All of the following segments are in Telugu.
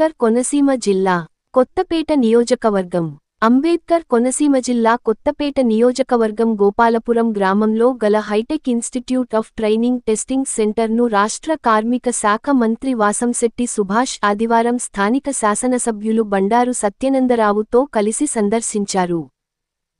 అంబేద్కర్ కొనసీమ జిల్లా కొత్తపేట నియోజకవర్గం. అంబేద్కర్ కొనసీమ జిల్లా కొత్తపేట నియోజకవర్గం గోపాలపురం గ్రామంలో గల hi tech institute of training testing సెంటర్ను రాష్ట్ర కార్మిక శాఖ మంత్రి వాసంశెట్టి సుభాష్ ఆదివారం స్థానిక శాసనసభ్యులు బండారు సత్యనందరావుతో కలిసి సందర్శించారు.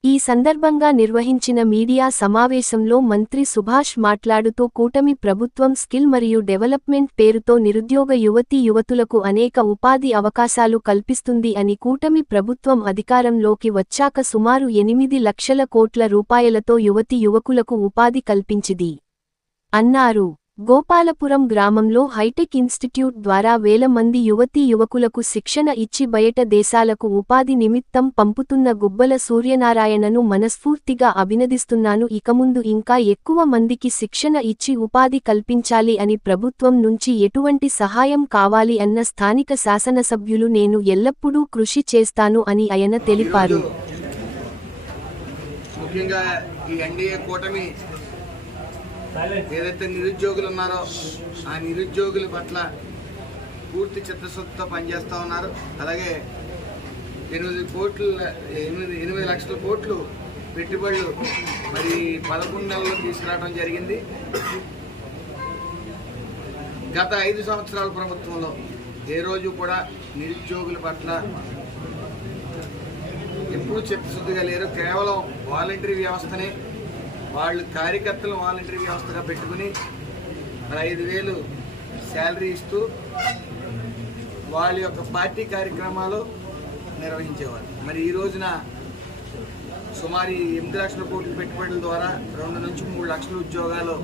ఈ సందర్భంగా నిర్వహించిన మీడియా సమావేశంలో మంత్రి సుభాష్ మాట్లాడుతూ కూటమి ప్రభుత్వం స్కిల్ మరియు డెవలప్మెంట్ పేరుతో నిరుద్యోగ యువతీ యువతులకు అనేక ఉపాధి అవకాశాలు కల్పిస్తుంది అని కూటమి ప్రభుత్వం అధికారంలోకి వచ్చాక సుమారు ఎనిమిది లక్షల కోట్ల రూపాయలతో యువతి యువకులకు ఉపాధి కల్పించిది. అన్నారు. గోపాలపురం గ్రామంలో హైటెక్ ఇన్స్టిట్యూట్ ద్వారా వేల మంది యువతీ యువకులకు శిక్షణ ఇచ్చి బయట దేశాలకు ఉపాధి నిమిత్తం పంపుతున్న గుబ్బల సూర్యనారాయణను మనస్ఫూర్తిగా అభినదిస్తున్నాను. ఇకముందు ఇంకా ఎక్కువ మందికి శిక్షణ ఇచ్చి ఉపాధి కల్పించాలి అని ప్రభుత్వం నుంచి ఎటువంటి సహాయం కావాలి అన్న స్థానిక శాసనసభ్యులు నేను ఎల్లప్పుడూ కృషి చేస్తాను అని ఆయన తెలిపారు. ముఖ్యంగా ఈ ఎన్డీఏ కూటమి ఏదైతే నిరుద్యోగులు ఉన్నారో ఆ నిరుద్యోగుల పట్ల పూర్తి చిత్తశుద్ధితో పనిచేస్తూ ఉన్నారు. అలాగే ఎనిమిది కోట్లు ఎనిమిది ఎనిమిది లక్షల కోట్లు పెట్టుబడులు మరి పదకొండు నెలల్లో తీసుకురావడం జరిగింది. గత ఐదు సంవత్సరాల ప్రభుత్వంలో ఏ రోజు కూడా నిరుద్యోగుల పట్ల ఎప్పుడు చిత్తశుద్ధిగా లేరు. కేవలం వాలంటరీ వ్యవస్థనే వాళ్ళు కార్యకర్తలు వాలంటరీ వ్యవస్థగా పెట్టుకుని మరి ఐదు వేలు శాలరీ ఇస్తూ వాళ్ళ యొక్క పార్టీ కార్యక్రమాలు నిర్వహించేవారు. మరి ఈ రోజున సుమారు ఎనిమిది లక్షల కోట్ల పెట్టుబడుల ద్వారా రెండు నుంచి మూడు లక్షల ఉద్యోగాలు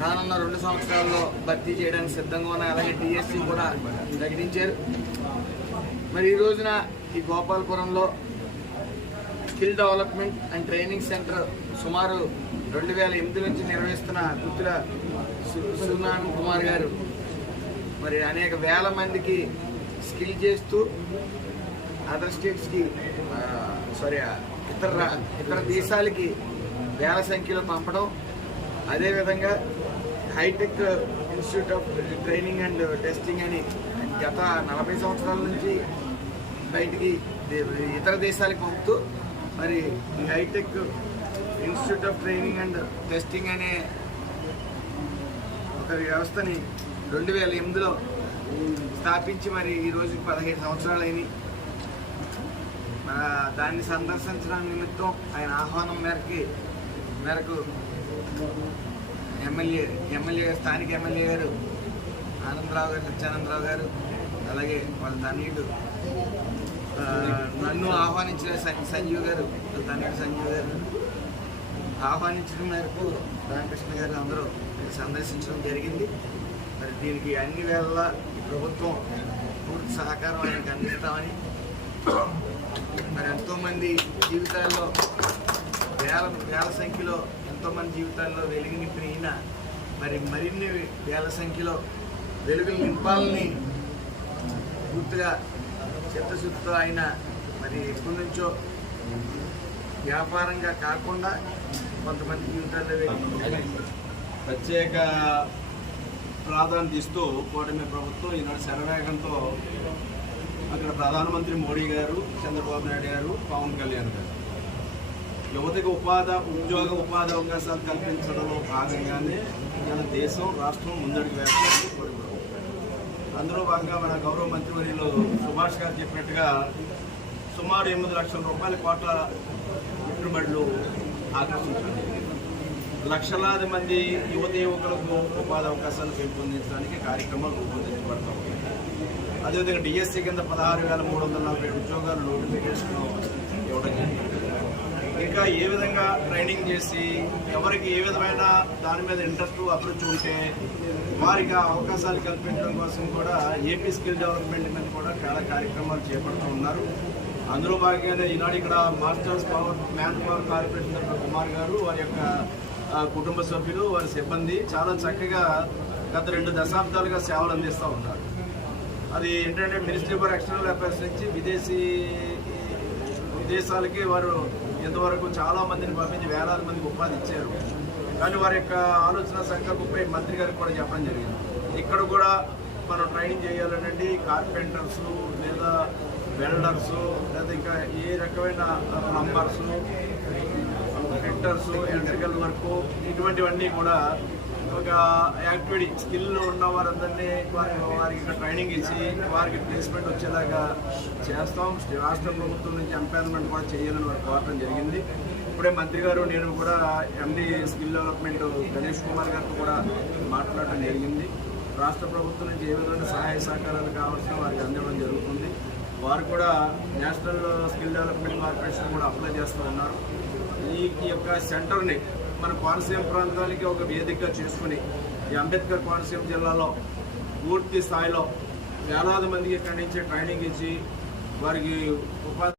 రానున్న రెండు సంవత్సరాల్లో భర్తీ చేయడానికి సిద్ధంగా ఉన్నాయి అలాగే డిఎస్సి కూడా ప్రకటించారు. మరి ఈ రోజున ఈ గోపాలపురంలో skill development and training center సుమారు రెండు వేల ఎనిమిది నుంచి నిర్వహిస్తున్న గుత్తుల సునాన్ కుమార్ గారు. మరి అనేక వేల మందికి స్కిల్ చేస్తూ అదర్ స్టేట్స్కి సారీ ఇతర ఇతర దేశాలకి వేల సంఖ్యలో పంపడం అదేవిధంగా hi tech institute of training and testing అని గత నలభై సంవత్సరాల నుంచి బయటికి ఇతర దేశాలకు పంపుతూ మరి ఈ hi tech institute of training and testing అనే ఒక వ్యవస్థని రెండు వేల ఎనిమిదిలో స్థాపించి మరి ఈ రోజుకి పదహైదు సంవత్సరాలైనవి అయినాయి దాన్ని సందర్శించడం నిమిత్తం ఆయన ఆహ్వానం మేరకి మేరకు ఎమ్మెల్యే ఎమ్మెల్యే స్థానిక ఎమ్మెల్యే గారు ఆనందరావు గారు సత్యానందరావు గారు అలాగే వాళ్ళ తనయుడు నన్ను ఆహ్వానించిన సంజీవ్ గారు వాళ్ళ సంజీవ్ గారు. ఆహ్వానించడం మేరకు రామకృష్ణ గారు అందరూ సందర్శించడం జరిగింది. మరి దీనికి అన్ని వేళ ప్రభుత్వం పూర్తి సహకారం ఆయనకు అందిస్తామని. మరి ఎంతోమంది జీవితాల్లో వేల వేల సంఖ్యలో ఎంతోమంది జీవితాల్లో వెలుగు నింపిన మరి మరిన్ని వేల సంఖ్యలో వెలుగులు నింపాలని పూర్తిగా చిత్తశుద్ధితో ఆయన మరి ఎప్పటి నుంచో వ్యాపారంగా కాకుండా కొంతమంది జీవితాల్లో ప్రత్యేక ప్రాధాన్యత ఇస్తూ కూటమి ప్రభుత్వం ఈనాడు శరవేగంతో అక్కడ ప్రధానమంత్రి మోడీ గారు చంద్రబాబు నాయుడు గారు పవన్ కళ్యాణ్ గారు. యువతకు ఉపాధి ఉద్యోగ ఉపాధి అవకాశాలు కల్పించడంలో భాగంగానే మన దేశం రాష్ట్రం ముందడుగు వేస్తుంది ప్రభుత్వం. అందులో భాగంగా మన గౌరవ మంత్రివర్యులు సుభాష్ గారు చెప్పినట్టుగా సుమారు ఎనిమిది లక్షల రూపాయల కోట్ల పెట్టుబడులు ఆకర్షించాలి లక్షలాది మంది యువత యువకులకు ఉపాధి అవకాశాలు పెంపొందించడానికి కార్యక్రమాలు రూపొందించబడతా ఉన్నాయి. అదేవిధంగా డిఎస్సీ కింద పదహారు వేల మూడు వందల నలభై ఉద్యోగాలు నోటిఫికేషన్ ఇవ్వడం జరిగింది. ఇంకా ఏ విధంగా ట్రైనింగ్ చేసి ఎవరికి ఏ విధమైన దాని మీద ఇంట్రెస్ట్ అభిరుచి ఉంటే వారికి ఆ అవకాశాలు కల్పించడం కోసం కూడా ఏపీ స్కిల్ డెవలప్మెంట్ మీద కూడా చాలా కార్యక్రమాలు చేపడుతూ ఉన్నారు. అందులో భాగంగానే ఈనాడు ఇక్కడ masters power man power corporation తరఫున కుమార్ గారు వారి యొక్క కుటుంబ సభ్యులు వారి సిబ్బంది చాలా చక్కగా గత రెండు దశాబ్దాలుగా సేవలు అందిస్తూ ఉన్నారు. అది ఏంటంటే మినిస్ట్రీ ఫర్ ఎక్స్టర్నల్ అఫైర్స్ నుంచి విదేశీ దేశాలకి వారు ఇంతవరకు చాలా మందిని పంపించి వేలాది మందికి ఉపాధి ఇచ్చారు. కానీ వారి యొక్క ఆలోచన సంకల్పంపై మంత్రి గారికి కూడా చెప్పడం జరిగింది. ఇక్కడ కూడా మనం ట్రైన్ చేయాలనండి. కార్పెంటర్స్ లేదా వెల్డర్స్ లేదా ఇంకా ఏ రకమైన ప్లంబర్స్ ఫిట్టర్స్ ఎలక్ట్రికల్ వర్క్ ఇటువంటివన్నీ కూడా ఒక యాక్టివిటీ స్కిల్ ఉన్న వారందరినీ వారికి వారికి ట్రైనింగ్ ఇచ్చి వారికి ప్లేస్మెంట్ వచ్చేలాగా చేస్తాం. రాష్ట్ర ప్రభుత్వం నుంచి ఎంపైర్మెంట్ కూడా చేయాలని వారు కోరటం జరిగింది. ఇప్పుడే మంత్రి గారు నేను కూడా MD skill development Ganesh Kumar గారితో కూడా మాట్లాడటం జరిగింది. రాష్ట్ర ప్రభుత్వం నుంచి ఏ విధమైన సహాయ సహకారాలు కావాల్సిన వారికి అందడం జరుగుతుంది. వారు కూడా నేషనల్ స్కిల్ డెవలప్మెంట్ కార్పొరేషన్ కూడా అప్లై చేస్తూ ఉన్నారు. ఈ యొక్క సెంటర్ని మన కోనసీమ ప్రాంతానికి ఒక వేదికగా చేసుకుని ఈ అంబేద్కర్ కోనసీమ జిల్లాలో పూర్తి స్థాయిలో వేలాది మందికి ఇక్కడి నుంచి ట్రైనింగ్ ఇచ్చి వారికి ఉపాధి